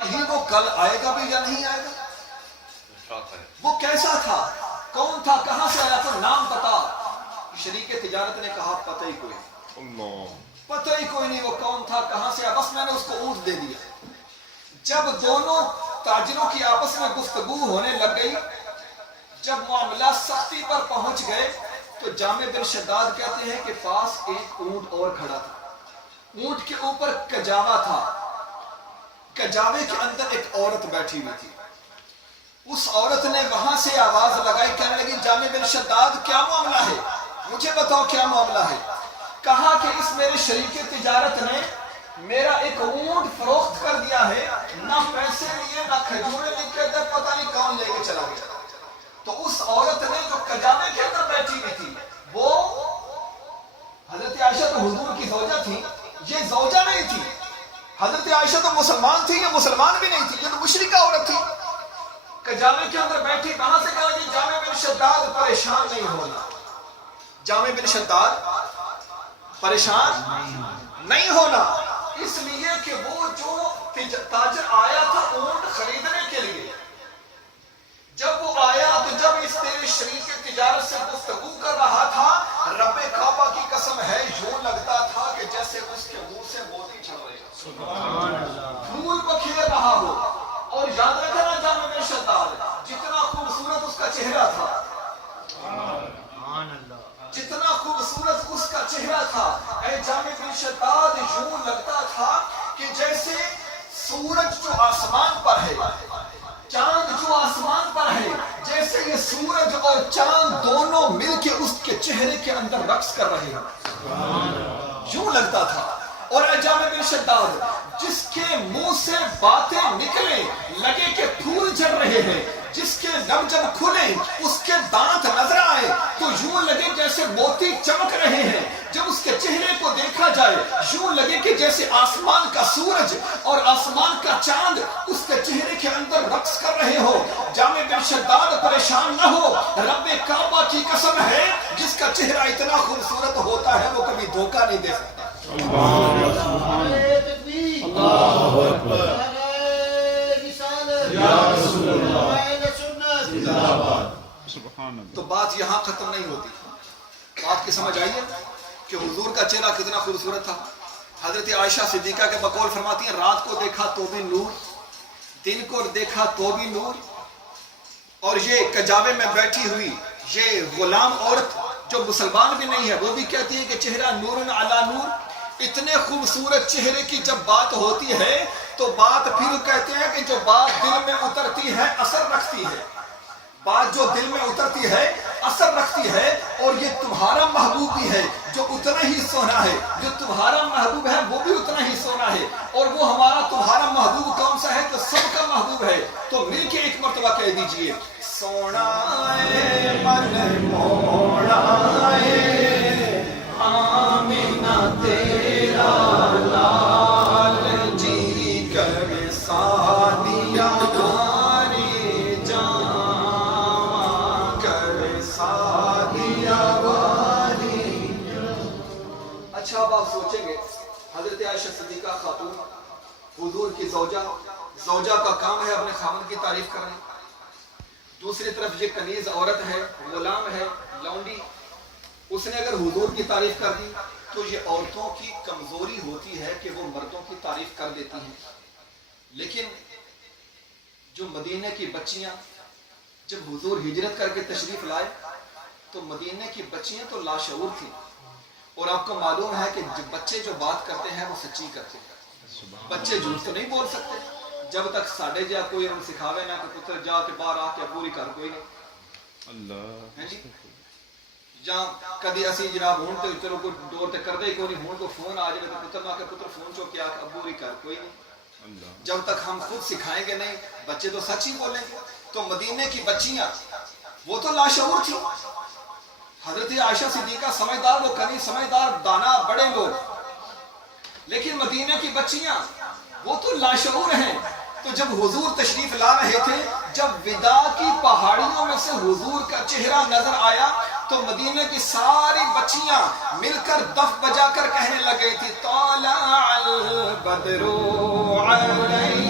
ہی وہ کل آئے گا بھی یا نہیں آئے گا؟ وہ کیسا تھا، کون تھا، کہاں سے آیا تھا، نام پتا؟ شریک تجارت نے کہا پتہ ہی کوئی نہیں، پتہ ہی کوئی نہیں وہ کون تھا، کہاں سے آیا، بس میں نے اس کو اونٹ دے دیا۔ جب دونوں تاجروں کی آپس میں گفتگو ہونے لگ گئی، جب معاملہ سختی پر پہنچ گئے، تو جامع بن شداد کہتے ہیں کہ پاس ایک اونٹ اور کھڑا تھا، اونٹ کے اوپر کجاوا تھا، کجاوے کے اندر ایک عورت بیٹھی ہوئی تھی۔ اس عورت نے وہاں سے آواز لگائی، کہنے لگی جامع بن شداد کیا معاملہ ہے، مجھے بتاؤ کیا معاملہ ہے۔ کہا کہ اس میرے شریک تجارت نے میرا ایک اونٹ فروخت کر دیا ہے، نہ پیسے لیے نہ کھجورے لے کے دے، پتہ نہیں کون لے کے چلا گیا۔ تو اس عورت نے جو کجاوے کے اندر بیٹھی ہوئی تھی وہ حضرت عائشہ تو حضور کی زوجہ تھی، یہ زوجہ نہیں تھی۔ حضرت عائشہ تو مسلمان تھی، یہ مسلمان بھی نہیں تھی، یہ تو مشرکہ عورت تھی۔ کجاوے کے اندر بیٹھی، وہاں سے کہا کہ جامع بن شداد پریشان نہیں ہونا، جامع بن شداد پریشان نہیں ہونا، اس لیے کہ وہ جو تاجر آیا تھا اونٹ خریدنے کے لیے، جب وہ آیا تو جب اس تیرے شریک تجارت سے گفتگو کر رہا تھا، رب کعبہ کی قسم ہے یوں لگتا تھا کہ جیسے اس کے منہ سے موتی جھڑ رہے ہیں، پھول بکھیر رہا ہو۔ اور یاد رکھنا جامع بن شداد جتنا خوبصورت اس کا چہرہ تھا، جتنا خوبصورت اس کا چہرہ تھا، اے جامع بن شداد یوں لگتا تھا کہ جیسے سورج جو آسمان پر ہے، چاند جو آسمان پر ہے، جیسے یہ سورج اور چاند دونوں مل کے اس کے چہرے کے اندر رقص کر رہے ہیں، یوں لگتا تھا۔ اور اے جامع بن شداد جس کے منہ سے باتیں نکلیں لگے کہ پھول جھڑ رہے ہیں، جس کے لب جب کھلیں اس کے دانت نظر آئے تو یوں لگے جیسے موتی چمک رہے ہیں، جب اس کے چہرے کو دیکھا جائے یوں لگے کہ جیسے آسمان کا سورج اور آسمان کا چاند اس کے چہرے کے اندر رقص کر رہے ہو۔ جامع بن شداد پریشان نہ ہو، رب کعبہ کی قسم ہے جس کا چہرہ اتنا خوبصورت ہوتا ہے وہ کبھی دھوکہ نہیں دے سکتا۔ تو بات یہاں ختم نہیں ہوتی، بات کی سمجھ آئیے کہ حضور کا چہرہ کتنا خوبصورت تھا۔ حضرت عائشہ صدیقہ کے بقول فرماتی ہیں رات کو دیکھا تو بھی نور، دن کو دیکھا تو بھی نور، اور یہ کجاوے میں بیٹھی ہوئی یہ غلام عورت جو مسلمان بھی نہیں ہے وہ بھی کہتی ہے کہ چہرہ نور علی نور۔ اتنے خوبصورت چہرے کی جب بات ہوتی ہے تو بات پھر کہتے ہیں کہ جو بات دل میں اترتی ہے اثر رکھتی ہے، بات جو دل میں اترتی ہے اثر رکھتی ہے۔ اور یہ تمہارا محبوب بھی ہے جو اتنا ہی سونا ہے، جو تمہارا محبوب ہے وہ بھی اتنا ہی سونا ہے، اور وہ ہمارا تمہارا محبوب کون سا ہے تو سب کا محبوب ہے۔ تو مل کے ایک مرتبہ کہہ دیجئے سونا اے من موڑا اے آمینہ تیرا لال جی کر سادیا ماری جان کر سادیا ماری۔ اچھا اب آپ سوچیں گے حضرت عائشہ صدیقہ خاتون حضور کی زوجہ کا کام ہے اپنے خاوند کی تعریف کرنا، دوسری طرف یہ کنیز عورت ہے، غلام ہے، لونڈی، اس نے اگر حضور کی تعریف کر دی تو یہ عورتوں کی کمزوری ہوتی ہے کہ وہ مردوں کی تعریف کر لیتی ہیں۔ لیکن جو مدینے کی بچیاں جب حضور ہجرت کر کے تشریف لائے تو مدینے کی بچیاں تو لاشعور تھیں، اور آپ کو معلوم ہے کہ بچے جو بات کرتے ہیں وہ سچی کرتے ہیں، بچے جھوٹ تو نہیں بول سکتے جب تک ساڑھے جا کوئی ان سکھاوے نہ کہ پتر جا کے باہر آ کے پوری کر کوئی نہیں اللہ جی۔ جہاں کدی اسی جناب ہون تے چلو کوئی دور تے کر دے کوئی نہیں، ہون کو فون آ جائے تو پتر نہ کہ پتر فون چو کیا کہ ابو ہی کر کوئی نہیں، جب تک ہم خود سکھائیں گے نہیں بچے تو سچ ہی بولیں گے۔ تو مدینے کی بچیاں وہ تو لاشعور تھی، حضرت عائشہ صدیقہ سمجھدار، وہ کنی سمجھدار دانا بڑے لوگ، لیکن مدینے کی بچیاں وہ تو لاشعور ہیں۔ تو جب حضور تشریف لا رہے تھے، جب وداع کی پہاڑیوں میں سے حضور کا چہرہ نظر آیا تو مدینے کی ساری بچیاں مل کر دف بجا کر کہنے لگے تھی طالع البدر علینا